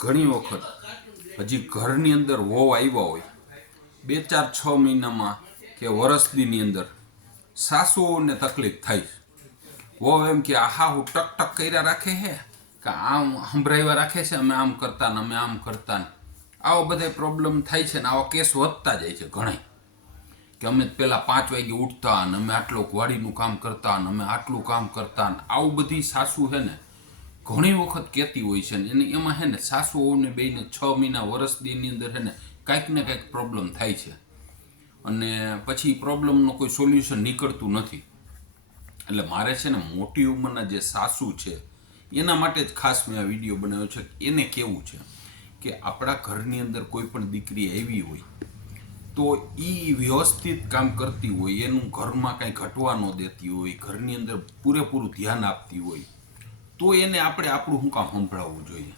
ઘણી વખત હજી ઘરની અંદર વહુ આવ્યા હોય. બે ચાર છ મહિનામાં કે વરસદીની અંદર સાસુઓને તકલીફ થાય. વહુ એમ કે, આહા, હું ટક ટક કર્યા રાખે છે કે આમ સંભળાવ્યા રાખે છે, અમે આમ કરતા ને અમે આમ કરતા ને. આવા બધા પ્રોબ્લેમ થાય છે ને આવા કેસ વધતા જાય છે ઘણા કે અમે પહેલાં પાંચ વાગે ઉઠતા ને અમે આટલું વાડીનું કામ કરતા ને અમે આટલું કામ કરતા ને આવું બધી સાસુ છે ને ઘણી વખત કહેતી હોય છે ને એને એમાં છે ને, સાસુઓને બેને છ મહિના વરસ દીની અંદર છે ને, કાંઈક ને કાંઈક પ્રોબ્લેમ થાય છે. અને પછી પ્રોબ્લેમનો કોઈ સોલ્યુશન નીકળતું નથી. એટલે મારે છે ને, મોટી ઉંમરના જે સાસુ છે, એના માટે જ ખાસ મેં આ વીડિયો બનાવ્યો છે એને કેવું છે કે આપણા ઘરની અંદર કોઈ પણ દીકરી આવી હોય, તો એ વ્યવસ્થિત કામ કરતી હોય, એનું ઘરમાં કાંઈ ઘટવા ન દેતી હોય, ઘરની અંદર પૂરેપૂરું ધ્યાન આપતી હોય તો એને આપણે આપણું શું કામ સંભળાવવું જોઈએ?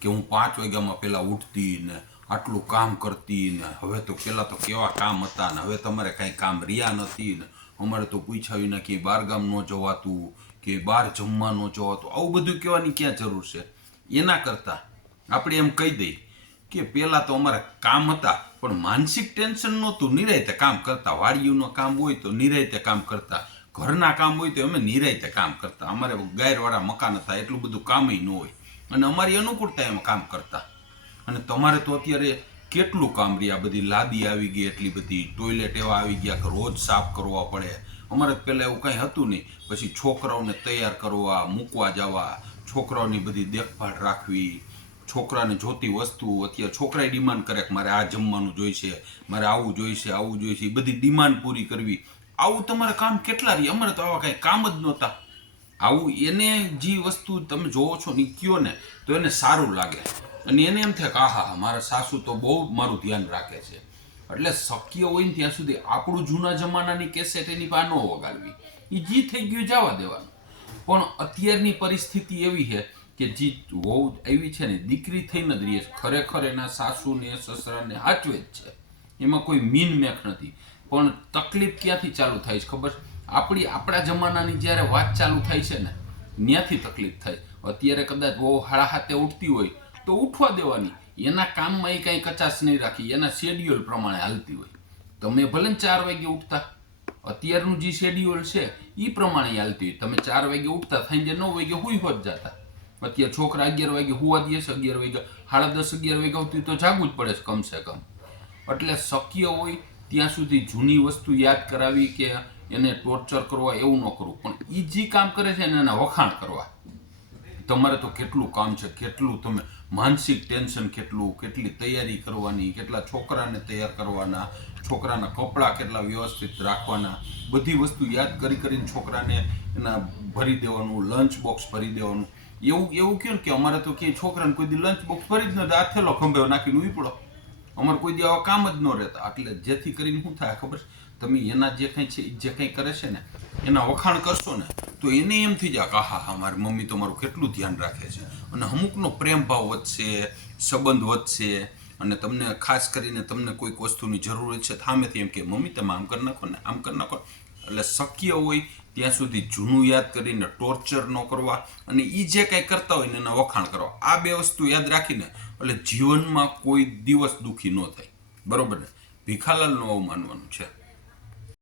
કે હું પાંચ વાગ્યામાં પહેલાં ઉઠતી ને આટલું કામ કરતી ને હવે તો પહેલાં તો કેવા કામ હતા ને, હવે તમારે કાંઈ કામ રહ્યા નથી ને અમારે તો પૂછ્યા વિના કે બહાર ગામ ન જવાતું, કે બહાર જમવા ન જવાતું, આવું બધું કહેવાની ક્યાં જરૂર છે? એના કરતાં આપણે એમ કહી દઈએ કે પહેલાં તો અમારે કામ હતા, પણ માનસિક ટેન્શન નહોતું. નિરાયતે કામ કરતા, વાડીઓનું કામ હોય તો નિરાયતે કામ કરતા. ઘરના કામ હોય તો અમે નિરાયતે કામ કરતા. અમારે ગાયરવાળા મકાન હતા, એટલું બધું કામય ન હોય. અને અમારી અનુકૂળતા એમાં કામ કરતા. અને તમારે તો અત્યારે કેટલું કામ રહ્યા બધી લાદી આવી ગઈ, એટલી બધી ટોયલેટ એવા આવી ગયા કે રોજ સાફ કરવા પડે. અમારે પહેલાં એવું કાંઈ હતું નહીં. પછી છોકરાઓને તૈયાર કરવા, મૂકવા જવા, છોકરાઓની બધી દેખભાળ રાખવી, છોકરાને જોતી વસ્તુ. અત્યારે છોકરાએ ડિમાન્ડ કરે કે મારે આ જમવાનું જોઈશે, મારે આવું જોઈશે આવું જોઈશે. બધી ડિમાન્ડ પૂરી કરવી. આવું તમારે કામ કેટલા રહી અમારે તો આવા કાંઈ કામ જ નહોતા. આવું એને જે વસ્તુ તમે જોવો છો ને કયો ને, તો એને સારું લાગે. અને એને એમ થાય કે, આહા મારા સાસુ તો બહુ મારું ધ્યાન રાખે છે. એટલે શક્ય હોય ને ત્યાં સુધી આપણું જૂના જમાનાની કેસેટ એની પાસે ન વગાડવી. એ જી થઈ ગયું, જવા દેવાનું. પણ અત્યારની પરિસ્થિતિ એવી છે કે જે વહુ એવી છે ને, દીકરી થઈને જ રહી ખરેખર એના સાસુને, સસરાને હાચવે જ છે. એમાં કોઈ મીન મેખ નથી. પણ તકલીફ ક્યાંથી ચાલુ થાય છે ખબર? આપણી આપણા જમાનાની જ્યારે વાત ચાલુ થાય છે ને ત્યાંથી તકલીફ થાય. અત્યારે કદાચ બહુ હાથે ઉઠતી હોય તો ઉઠવા દેવાની. એના કામમાં એ કાંઈ કચાશ નહીં રાખી, એના શેડ્યુલ પ્રમાણે હાલતી હોય. તમે ભલે ચાર વાગે ઉઠતા, અત્યારનું જે શેડ્યુલ છે એ પ્રમાણે હાલતી હોય. તમે ચાર વાગે ઉઠતા, સાંજે નવ વાગે હુઈ હોત જતા. અત્યારે છોકરા અગિયાર વાગે હુવા દે છે, અગિયાર વાગે સાડા દસ, અગિયાર વાગ્યા આવતી તો જાગવું જ પડે છે કમસે કમ. એટલે શક્ય હોય ત્યાં સુધી જૂની વસ્તુ યાદ કરાવી કે એને ટોર્ચર કરવા એવું ન કરવું. પણ એ જે કામ કરે છે એને એના વખાણ કરવા. તમારે તો કેટલું કામ છે, કેટલું તમે માનસિક ટેન્શન કેટલું, કેટલી તૈયારી કરવાની, કેટલા છોકરાને તૈયાર કરવાના, છોકરાના કપડાં કેટલા વ્યવસ્થિત રાખવાના, બધી વસ્તુ યાદ કરી કરીને છોકરાને એના ભરી દેવાનું લંચ બોક્સ ભરી દેવાનું. એવું એવું કહ્યું કે અમારે તો કે છોકરાને કોઈ દી લંચ બોક્સ ભરી જ નથી આ ખંભે નાખીને ઉપડો અમારે કોઈ દી આવા કામ જ ન રહેતા. એટલે જેથી કરીને શું થાય ખબર છે? તમે એના જે કંઈ છે જે કંઈ કરે છે ને, એના વખાણ કરશો ને, તો એને એમ થઈ જાય કે હા હા, મારી મમ્મી તો મારું કેટલું ધ્યાન રાખે છે. અને અમુકનો પ્રેમ ભાવ વધશે, સંબંધ વધશે, અને તમને ખાસ કરીને તમને કોઈક વસ્તુની જરૂરત છે સામેથી એમ કે, મમ્મી, તમે આમ કરી નાખો ને, આમ કરી નાખો. એટલે શક્ય હોય ત્યાં સુધી જૂનું યાદ કરીને ટોર્ચર ન કરવા અને એ જે કાંઈ કરતા હોય એના વખાણ કરવા. આ બે વસ્તુ યાદ રાખીને એટલે જીવનમાં કોઈ દિવસ દુઃખી ન થાય. બરોબર ને? ભીખાલાલનું આવું માનવાનું છે.